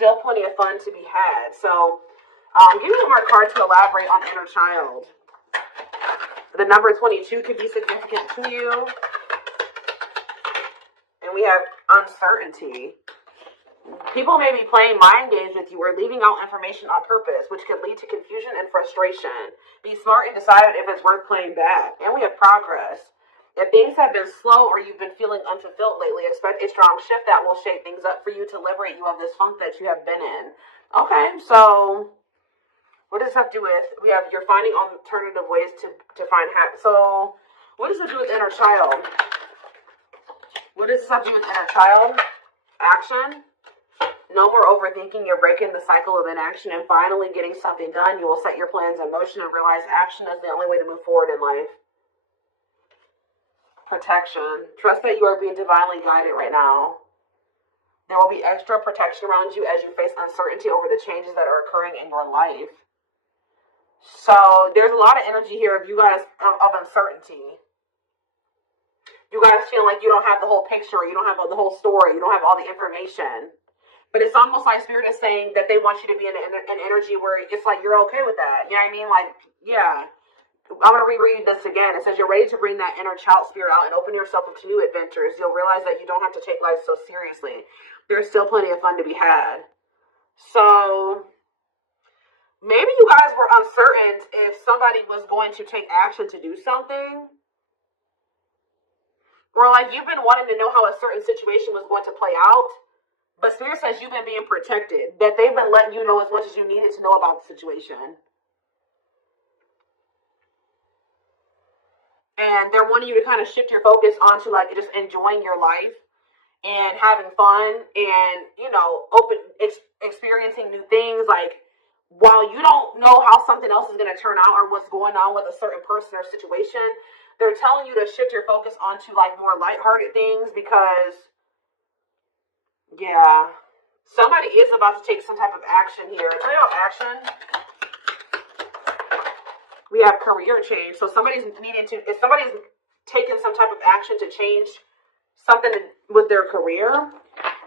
still plenty of fun to be had. So, give me one more card to elaborate on inner child. The number 22 could be significant to you. And we have uncertainty. People may be playing mind games with you or leaving out information on purpose, which can lead to confusion and frustration. Be smart and decide if it's worth playing back. And we have progress. If things have been slow or you've been feeling unfulfilled lately, expect a strong shift that will shake things up for you to liberate you of this funk that you have been in. Okay, so what does this have to do with? We have you're finding alternative ways to find happiness. So what does it do with inner child? What does this have to do with inner child? Action. No more overthinking. You're breaking the cycle of inaction and finally getting something done. You will set your plans in motion and realize action is the only way to move forward in life. Protection. Trust that you are being divinely guided right now. There will be extra protection around you as you face uncertainty over the changes that are occurring in your life. So there's a lot of energy here of you guys of uncertainty. You guys feel like you don't have the whole picture. You don't have the whole story. You don't have all the information. But it's almost like Spirit is saying that they want you to be in an energy where it's like you're okay with that. You know what I mean? Like, yeah. I'm going to reread this again. It says you're ready to bring that inner child spirit out and open yourself up to new adventures. You'll realize that you don't have to take life so seriously. There's still plenty of fun to be had. So maybe you guys were uncertain if somebody was going to take action to do something. Or like you've been wanting to know how a certain situation was going to play out. But Spirit says you've been being protected. That they've been letting you know as much as you needed to know about the situation. And they're wanting you to kind of shift your focus onto like just enjoying your life. And having fun. And, you know, experiencing new things. Like, while you don't know how something else is going to turn out. Or what's going on with a certain person or situation. They're telling you to shift your focus onto like more lighthearted things. Because yeah, somebody is about to take some type of action here. Tell you about action. We have career change. So somebody's needing to, if somebody's taking some type of action to change something with their career,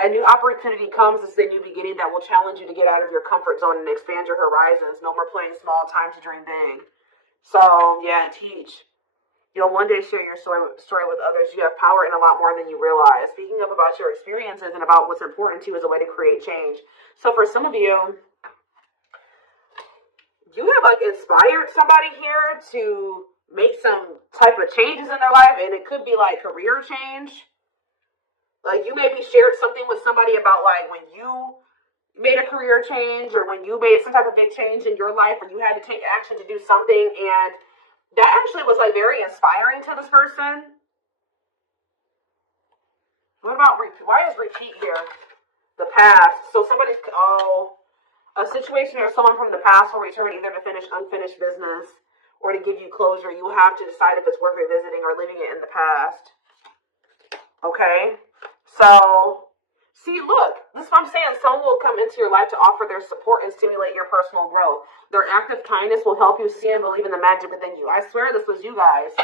a new opportunity comes as a new beginning that will challenge you to get out of your comfort zone and expand your horizons. No more playing small, time to dream big. So yeah, teach. You'll one day share your story with others. You have power in a lot more than you realize. Speaking up about your experiences and about what's important to you is a way to create change. So for some of you, you have like inspired somebody here to make some type of changes in their life. And it could be like career change. Like you maybe shared something with somebody about like when you made a career change or when you made some type of big change in your life or you had to take action to do something, and that actually was like very inspiring to this person. What about repeat? Why is repeat here? The past. So somebody's, a situation or someone from the past will return either to finish unfinished business or to give you closure. You have to decide if it's worth revisiting or leaving it in the past. Okay? So, see, look, this is what I'm saying. Someone will come into your life to offer their support and stimulate your personal growth. Their act of kindness will help you see and believe in the magic within you. I swear this was you guys.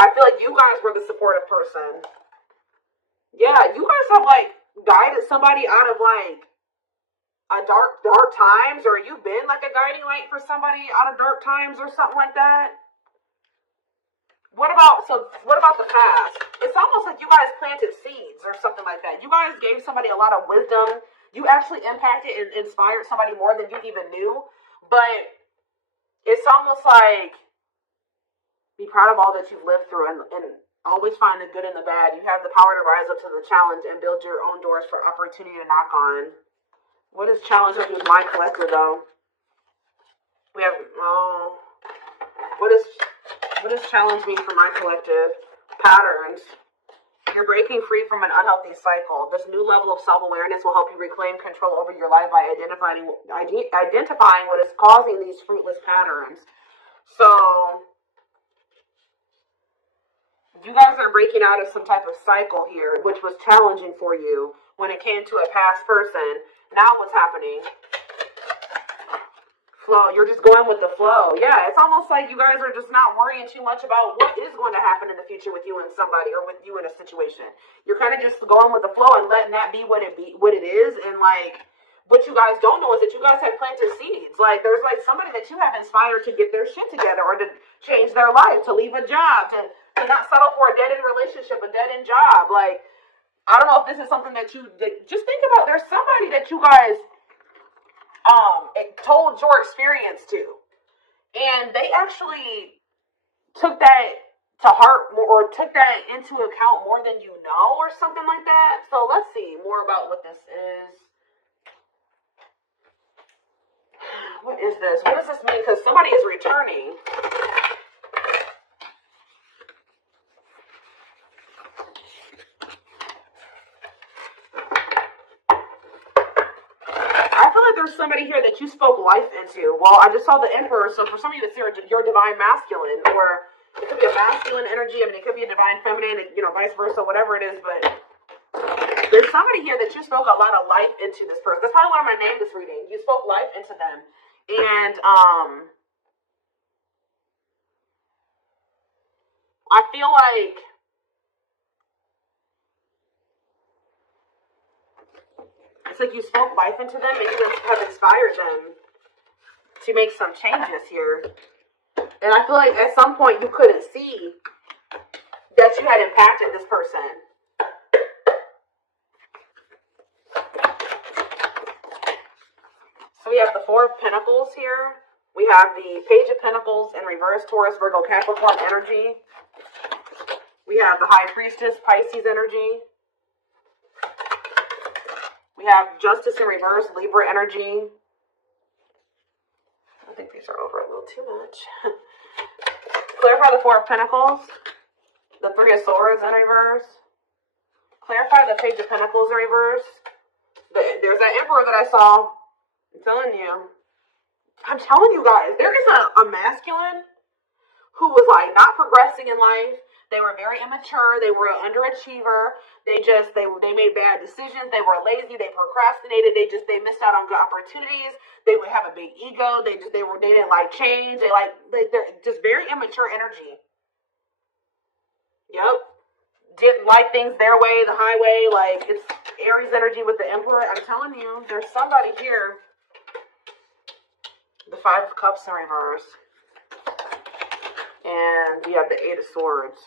I feel like you guys were the supportive person. Yeah, you guys have, like, guided somebody out of, like, a dark times, or you've been, like, a guiding light for somebody out of dark times or something like that. What about the past? It's almost like you guys planted seeds or something like that. You guys gave somebody a lot of wisdom. You actually impacted and inspired somebody more than you even knew. But it's almost like be proud of all that you've lived through and always find the good and the bad. You have the power to rise up to the challenge and build your own doors for opportunity to knock on. What does challenge have to do with my collective, though? We have, what does challenge mean for my collective? Patterns. You're breaking free from an unhealthy cycle. This new level of self-awareness will help you reclaim control over your life by identifying what is causing these fruitless patterns. So, you guys are breaking out of some type of cycle here, which was challenging for you when it came to a past person. Now what's happening? flow. You're just going with the flow. Yeah, it's almost like you guys are just not worrying too much about what is going to happen in the future with you and somebody, or with you in a situation. You're kind of just going with the flow and letting that be what it is. And like, what you guys don't know is that you guys have planted seeds. Like, there's like somebody that you have inspired to get their shit together, or to change their life, to leave a job, to not settle for a dead-end relationship, a dead-end job. Like, I don't know if this is something that just think about. There's somebody that you guys told your experience to, and they actually took that to heart more, or took that into account more than you know, or something like that. So let's see more about what this is. What is this? What does this mean? Because somebody is returning. There's somebody here that you spoke life into. Well, I just saw the Emperor, so for some of you, it's your divine masculine, or it could be a masculine energy. I mean, it could be a divine feminine, you know, vice versa, whatever it is. But there's somebody here that you spoke a lot of life into this person. That's probably why I'm gonna name this reading. You spoke life into them, and I feel like it's like you spoke life into them, and you have inspired them to make some changes here. And I feel like at some point you couldn't see that you had impacted this person. So we have the Four of Pentacles here. We have the Page of Pentacles in reverse, Taurus, Virgo, Capricorn energy. We have the High Priestess, Pisces energy. We have Justice in reverse, Libra energy. I think these are over a little too much. Clarify the Four of Pentacles. The Three of Swords in reverse. Clarify the Page of Pentacles in reverse. There's that Emperor that I saw. I'm telling you guys, there is a masculine who was like not progressing in life. They were very immature. They were an underachiever. They made bad decisions. They were lazy. They procrastinated. They missed out on good opportunities. They would have a big ego. They didn't like change. They're just very immature energy. Yep. Didn't like things their way, the highway. Like, it's Aries energy with the Emperor. I'm telling you, there's somebody here. The Five of Cups in reverse. And we have the Eight of Swords.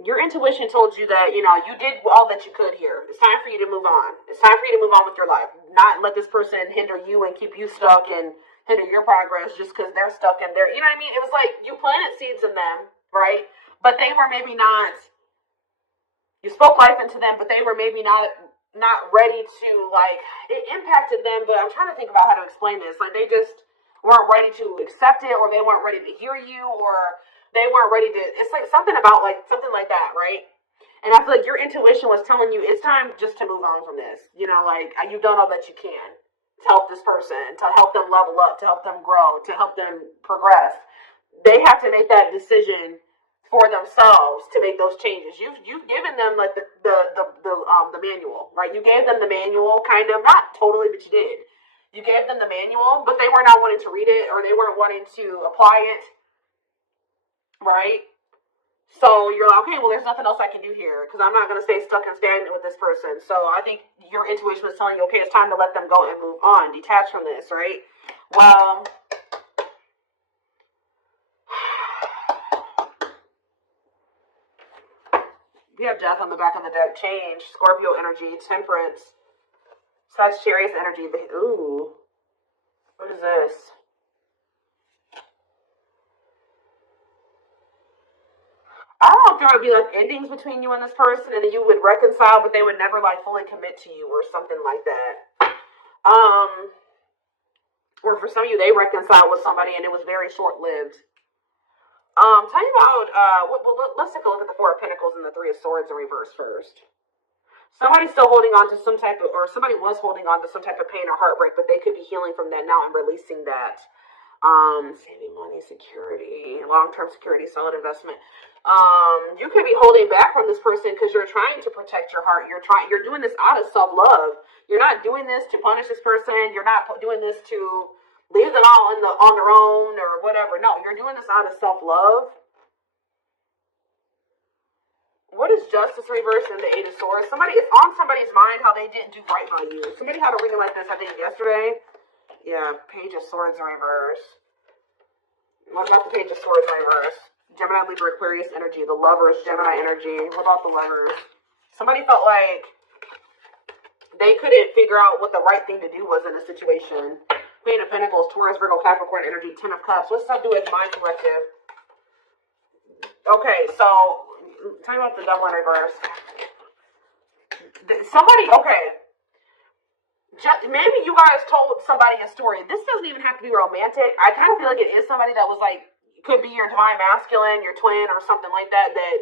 Your intuition told you that, you know, you did all that you could here. It's time for you to move on. It's time for you to move on with your life. Not let this person hinder you and keep you stuck and hinder your progress just because they're stuck in there. You know what I mean? It was like you planted seeds in them, right? But they were maybe not, you spoke life into them, but they were maybe not ready to, like, it impacted them, but I'm trying to think about how to explain this. Like, they just weren't ready to accept it, or they weren't ready to hear you, or they weren't ready to, it's like something like that, right? And I feel like your intuition was telling you it's time just to move on from this. You know, like, you've done all that you can to help this person, to help them level up, to help them grow, to help them progress. They have to make that decision for themselves to make those changes. You've given them like the manual, right? You gave them the manual, kind of, not totally, but you did. You gave them the manual, but they were not wanting to read it, or they weren't wanting to apply it, right? So you're like, okay, well, there's nothing else I can do here, because I'm not going to stay stuck and stagnant with this person. So I think your intuition was telling you, okay, it's time to let them go and move on, detach from this, right? Well, we have Death on the back of the deck. Change, Scorpio energy, Temperance, Sagittarius energy. Ooh, what is this? I don't know if there would be like endings between you and this person, and then you would reconcile, but they would never like fully commit to you, or something like that. Or for some of you, they reconciled with somebody and it was very short lived. Tell you about, let's take a look at the Four of Pentacles and the Three of Swords in reverse first. Somebody's still holding on to some type of, or somebody was holding on to some type of pain or heartbreak, but they could be healing from that now and releasing that. Saving money, security, long-term security, solid investment. You could be holding back from this person because you're trying to protect your heart. You're doing this out of self-love. You're not doing this to punish this person. You're not doing this to leave them all on their own or whatever. No, you're doing this out of self-love. What is justice reversed in the Eight of Swords? It's on somebody's mind how they didn't do right by you. Somebody had a reading like this, I think, yesterday. Yeah, Page of Swords in reverse. What about the Page of Swords in reverse? Gemini, Libra, Aquarius energy. The Lovers, Gemini energy. What about the Lovers? Somebody felt like they couldn't figure out what the right thing to do was in a situation. Queen of Pentacles, Taurus, Virgo, Capricorn energy. Ten of Cups. What's this have to do with my collective? Okay, so tell me about the Devil in reverse. Maybe you guys told somebody a story. This doesn't even have to be romantic. I kind of feel like it is somebody that was like, could be your divine masculine, your twin, or something like that, that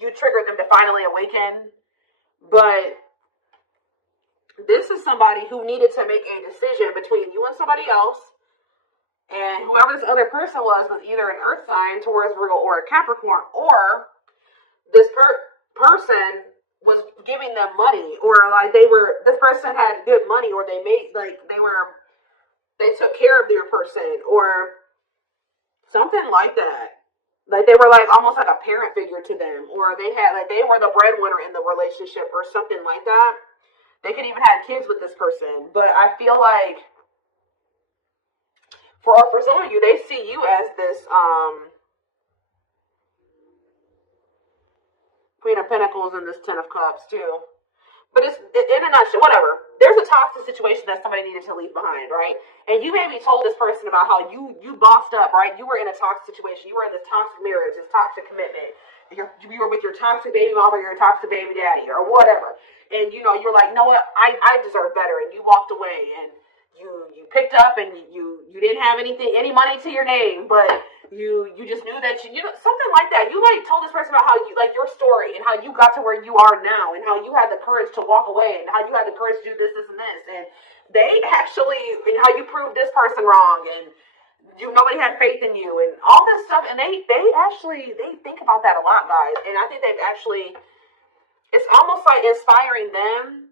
you triggered them to finally awaken. But this is somebody who needed to make a decision between you and somebody else. And whoever this other person was either an earth sign, Taurus, Virgo, or a Capricorn, or this person was giving them money, or like this person had good money, or they took care of their person, or something like that. Like they were like almost like a parent figure to them, or they were the breadwinner in the relationship, or something like that. They could even have kids with this person, but I feel like for some of you, they see you as this Queen of Pentacles and this Ten of Cups too. But it's in a nutshell, whatever. There's a toxic situation that somebody needed to leave behind, right? And you maybe told this person about how you bossed up, right? You were in a toxic situation. You were in this toxic marriage, this toxic commitment. You were with your toxic baby mama or your toxic baby daddy or whatever. And you were like, you know what? I deserve better. And you walked away and you picked up and you didn't have any money to your name, but you just knew that you something like that. You like told this person about how you like your story and how you got to where you are now and how you had the courage to walk away and how you had the courage to do this and this, and they actually, and how you proved this person wrong, and nobody had faith in you and all this stuff. And they think about that a lot, guys. And I think it's almost like inspiring them.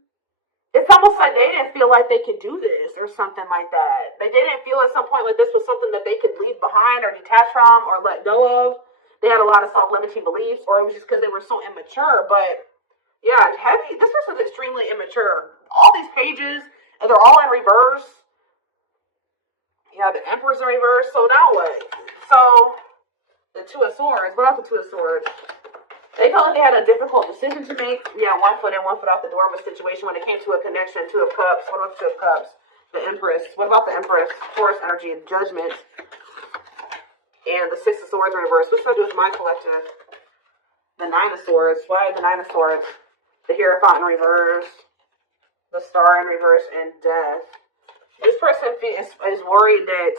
It's almost like they didn't feel like they could do this or something like that. They didn't feel at some point like this was something that they could leave behind or detach from or let go of. They had a lot of self-limiting beliefs, or it was just because they were so immature. But yeah, this person's extremely immature. All these pages, and they're all in reverse. Yeah, the Emperor's in reverse. So now what? So the Two of Swords. What else the Two of Swords? They felt like they had a difficult decision to make. Yeah, 1 foot in, 1 foot out the door of a situation when it came to a connection. Two of Cups. What about the Two of Cups? The Empress. What about the Empress? Taurus energy, Judgment. And the Six of Swords in reverse. What's that do with my collective? The Nine of Swords. Why the Nine of Swords? The Hierophant in reverse. The Star in reverse. And Death. This person is worried that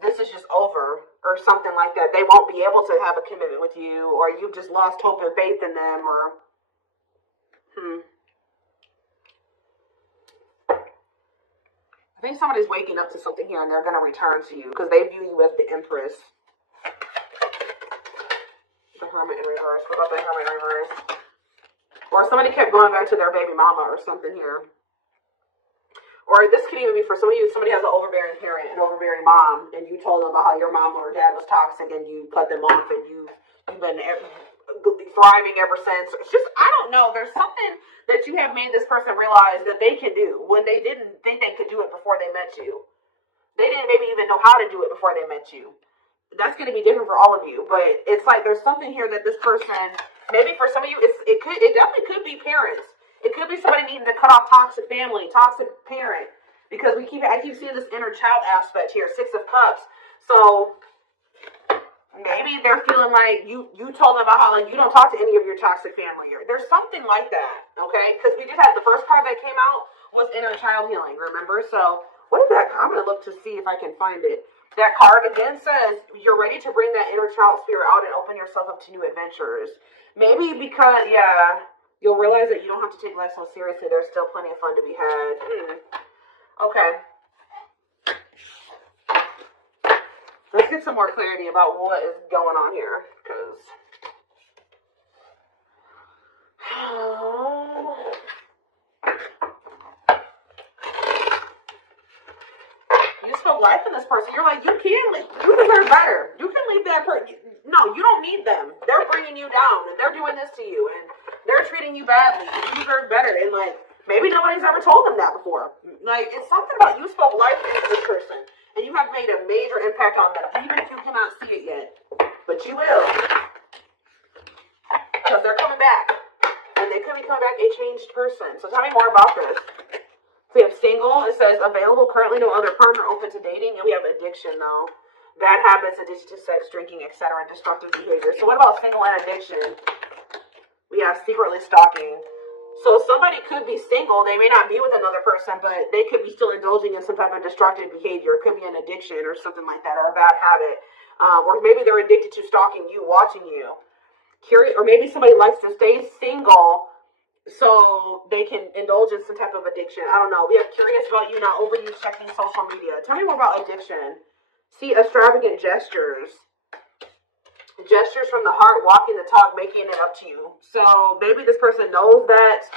this is just over or something like that. They won't be able to have a commitment with you, or you've just lost hope and faith in them, or I think somebody's waking up to something here and they're going to return to you because they view you as the Empress. The Hermit in reverse. What about the Hermit in reverse? Or somebody kept going back to their baby mama or something here. Or this could even be for some of you, somebody has an overbearing parent, an overbearing mom, and you told them about how your mom or dad was toxic and you cut them off and you've been thriving ever since. It's just, I don't know, there's something that you have made this person realize that they can do when they didn't think they could do it before they met you. They didn't maybe even know how to do it before they met you. That's going to be different for all of you, but it's like there's something here that this person, maybe for some of you, it definitely could be parents. It could be somebody needing to cut off toxic family, toxic parent, because I keep seeing this inner child aspect here, Six of Cups. So maybe they're feeling like you told them about how like you don't talk to any of your toxic family. There's something like that, okay? Because we just had the first card that came out was inner child healing, remember? So what is that? I'm going to look to see if I can find it. That card again says you're ready to bring that inner child spirit out and open yourself up to new adventures. Maybe because, you'll realize that you don't have to take life so seriously. There's still plenty of fun to be had. Okay. Let's get some more clarity about what is going on here, because you spoke life in this person. You're like, you deserve better. You can leave that person. No, you don't need them. They're bringing you down, and they're doing this to you, and they're treating you badly. You deserve better, and like, maybe nobody's ever told them that before. Like, it's something about you spoke life into this person, and you have made a major impact on them, even if you cannot see it yet. But you will. Because they're coming back. And they could be coming back a changed person. So tell me more about this. We have single. It says available, currently no other partner, open to dating. And we have addiction, though. Bad habits, addiction to sex, drinking, etc. And destructive behavior. So what about single and addiction? We have secretly stalking. So somebody could be single. They may not be with another person, but they could be still indulging in some type of destructive behavior. It could be an addiction or something like that, or a bad habit. Or maybe they're addicted to stalking you, watching you. Curious, or maybe somebody likes to stay single so they can indulge in some type of addiction. I don't know. We have curious about you, not overuse checking social media. Tell me more about addiction. See, extravagant gestures. Gestures from the heart, walking the talk, making it up to you. So maybe this person knows that.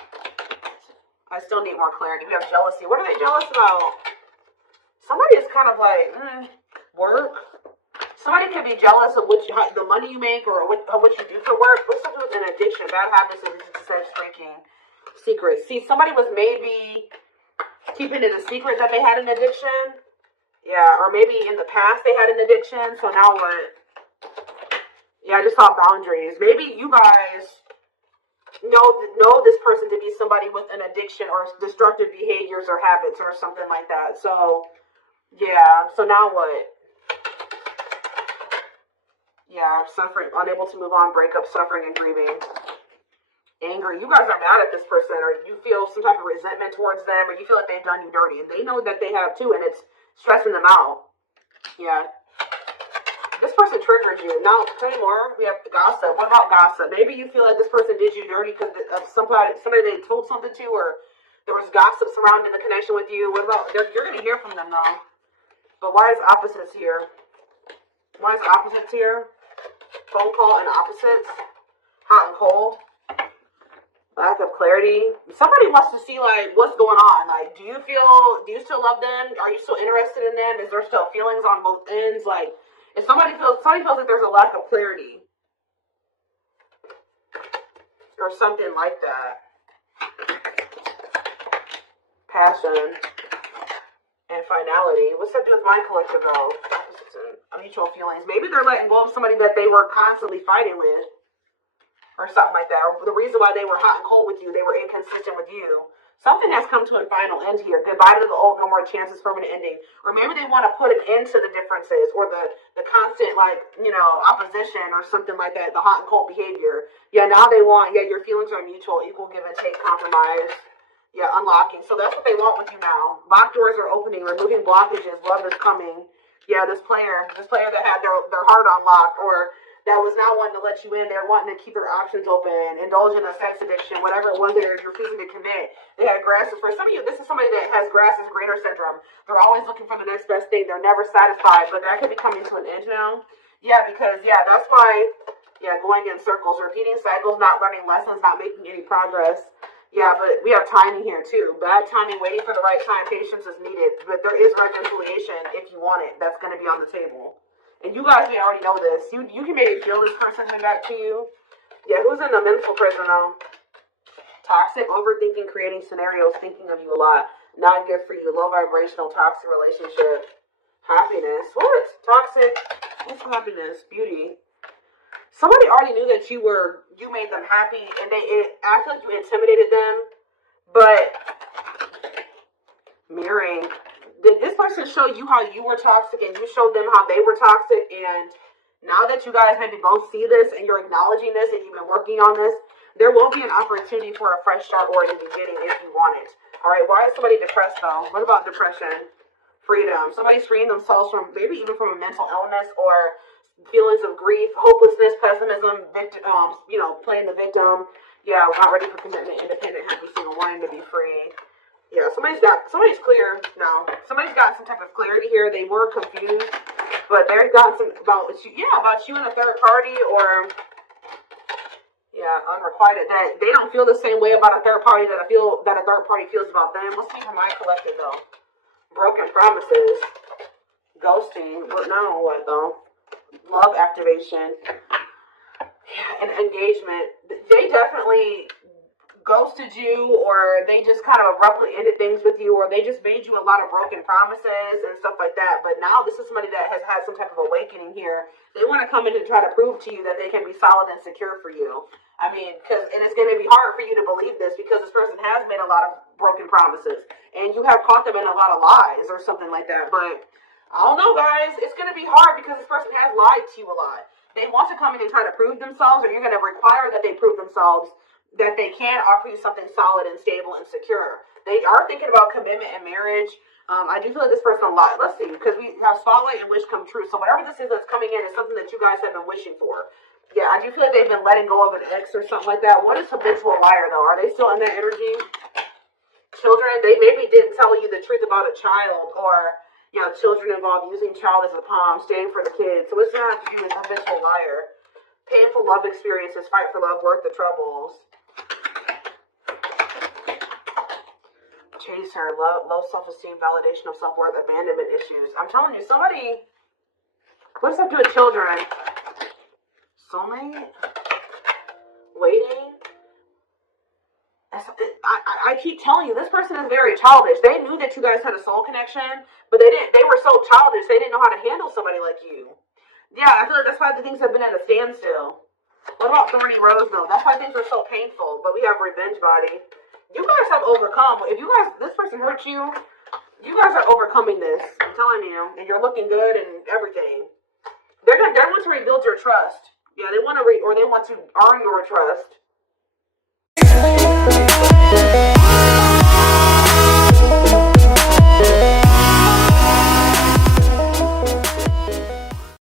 I still need more clarity. We have jealousy. What are they jealous about? Somebody is kind of like, work. Somebody could be jealous of the money you make or what you do for work. What's something with an addiction, bad habits, addiction to sex, drinking, secrets. See, somebody was maybe keeping it a secret that they had an addiction. Yeah, or maybe in the past they had an addiction. So now what? Yeah, I just saw boundaries. Maybe you guys know this person to be somebody with an addiction or destructive behaviors or habits or something like that. So, yeah. So now what? Yeah, suffering, unable to move on, breakup, suffering, and grieving. Angry. You guys are mad at this person, or you feel some type of resentment towards them, or you feel like they've done you dirty, and they know that they have too, and it's stressing them out. Yeah. This person triggered you. Now, tell me more. We have gossip. What about gossip? Maybe you feel like this person did you dirty because of somebody they told something to, or there was gossip surrounding the connection with you. What about, you're going to hear from them, though. But why is opposites here? Why is opposites here? Phone call and opposites. Hot and cold. Lack of clarity. Somebody wants to see, like, what's going on. Like, do you still love them? Are you still interested in them? Is there still feelings on both ends? Like, if somebody feels like there's a lack of clarity. Or something like that. Passion. And finality. What's that do with my collective, though? Opposites and mutual feelings. Maybe they're letting go of somebody that they were constantly fighting with. Or something like that. Or the reason why they were hot and cold with you, they were inconsistent with you. Something has come to a final end here. Goodbye to the old, no more chances, permanent ending. Or maybe they want to put an end to the differences or the constant, like, opposition or something like that. The hot and cold behavior. Yeah, now they want, your feelings are mutual, equal give and take, compromise. Yeah, unlocking. So that's what they want with you now. Locked doors are opening, removing blockages, love is coming. Yeah, this player that had their heart on lock, or that was not wanting to let you in. They're wanting to keep their options open, indulge in a sex addiction, whatever it was they're refusing to commit. They had grasses. For some of you, this is somebody that has grass is greener syndrome. They're always looking for the next best thing. They're never satisfied, but that could be coming to an end now. Yeah, because, that's why, going in circles, repeating cycles, not learning lessons, not making any progress. Yeah, but we have timing here, too. Bad timing, waiting for the right time, patience is needed. But there is reconciliation if you want it. That's going to be on the table. And you guys may already know this. You can maybe feel this person coming back to you. Yeah, who's in the mental prison now? Toxic, overthinking, creating scenarios, thinking of you a lot. Not good for you. Low vibrational, toxic relationship. Happiness. What? Toxic. What's happiness? Beauty. Somebody already knew that you made them happy, and I feel like you intimidated them. But mirroring. Did this person show you how you were toxic and you showed them how they were toxic? And now that you guys maybe both see this and you're acknowledging this and you've been working on this, there will be an opportunity for a fresh start or a new beginning if you want it. All right, why is somebody depressed though? What about depression? Freedom. Somebody's freeing themselves from maybe even from a mental illness or feelings of grief, hopelessness, pessimism, playing the victim. Yeah, not ready for commitment, independent, happy, single, wanting to be free. Yeah, somebody's clear now. Somebody's got some type of clarity here. They were confused. But they've gotten some about you and a third party, or unrequited, that they don't feel the same way about a third party that a third party feels about them. Let's see for my collective though. Broken promises, ghosting, but not what though. Love activation, and engagement. They definitely ghosted you, or they just kind of abruptly ended things with you, or they just made you a lot of broken promises and stuff like that. But now this is somebody that has had some type of awakening here. They want to come in and try to prove to you that they can be solid and secure for you. I mean, and it's going to be hard for you to believe this because this person has made a lot of broken promises, and you have caught them in a lot of lies or something like that. But I don't know, guys. It's going to be hard because this person has lied to you a lot. They want to come in and try to prove themselves, or you're going to require that they prove themselves, that they can offer you something solid and stable and secure. They are thinking about commitment and marriage. I do feel like this person a lot. Let's see, because we have spotlight and wish come true. So whatever this is that's coming in is something that you guys have been wishing for. Yeah, I do feel like they've been letting go of an ex or something like that. What is habitual liar, though? Are they still in that energy? Children, they maybe didn't tell you the truth about a child, or children involved using child as a palm, staying for the kids. So it's not you as a habitual liar. Painful love experiences, fight for love, worth the troubles. Chaser, low self-esteem, validation of self-worth, abandonment issues. I'm telling you, somebody, what does that do with children? Soulmate? Waiting? I keep telling you, this person is very childish. They knew that you guys had a soul connection, but they were so childish, they didn't know how to handle somebody like you. Yeah, I feel like that's why the things have been at a standstill. What about Thorny Rose, though? That's why things are so painful, but we have Revenge Body. You guys have overcome. If this person hurt you, you guys are overcoming this. I'm telling you, and you're looking good and everything. They want to rebuild your trust. Yeah, they want to earn your trust.